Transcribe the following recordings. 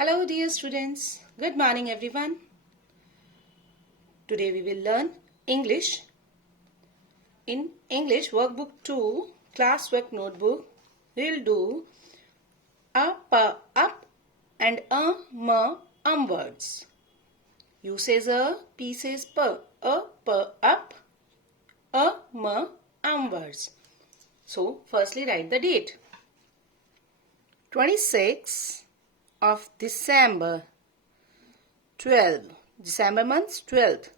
Hello dear students, good morning everyone. Today we will learn English. In English workbook 2, classwork notebook, we will do a, pa, up and words. U says a, P says per, a, per, up, a, words. So firstly write the date. 26 of December 12, December month's 12th,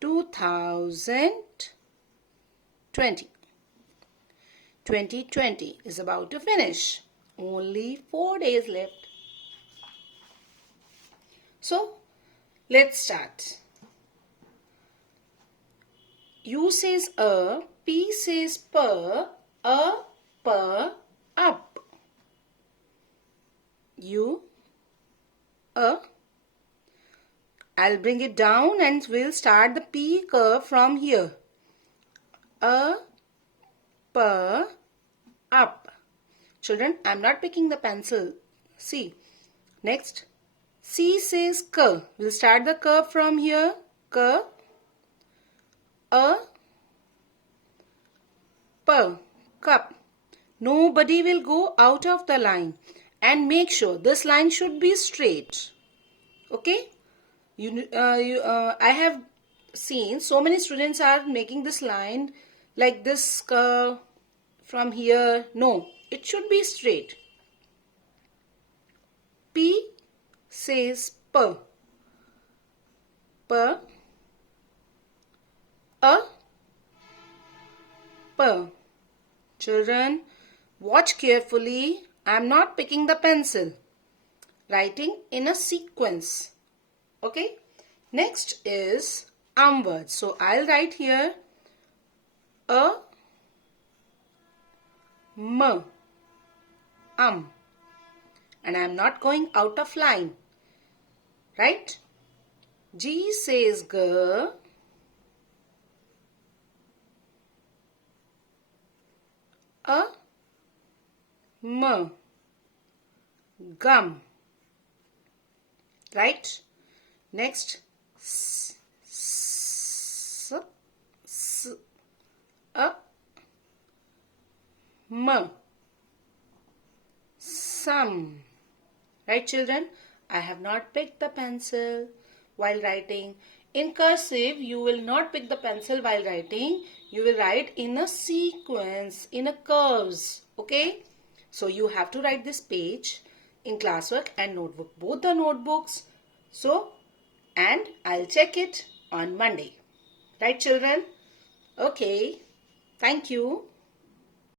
2020. 2020 is about to finish. Only 4 days left. So, let's start. U says a, P says per, a, per, up. U, a. I'll bring it down and we'll start the P curve from here. A, per, up. Children, I'm not picking the pencil. See. Next. C says K. We'll start the curve from here. K. A, per, cup. Nobody will go out of the line. And make sure this line should be straight. Okay? I have seen so many students are making this line like this curve from here. No, it should be straight. P says per. Per. A. Per. Children, watch carefully. I am not picking the pencil. Writing in a sequence. Okay. Next is words. So I'll write here a, m, and I'm not going out of line. Right? G says g, a, m, gum. Right? Next, s, a, m, some. Right, children? I have not picked the pencil while writing. In cursive, you will not pick the pencil while writing. You will write in a sequence, in a curves. Okay? So, you have to write this page in classwork and notebook. Both the notebooks. So, and I'll check it on Monday. Right, children? Okay. Thank you.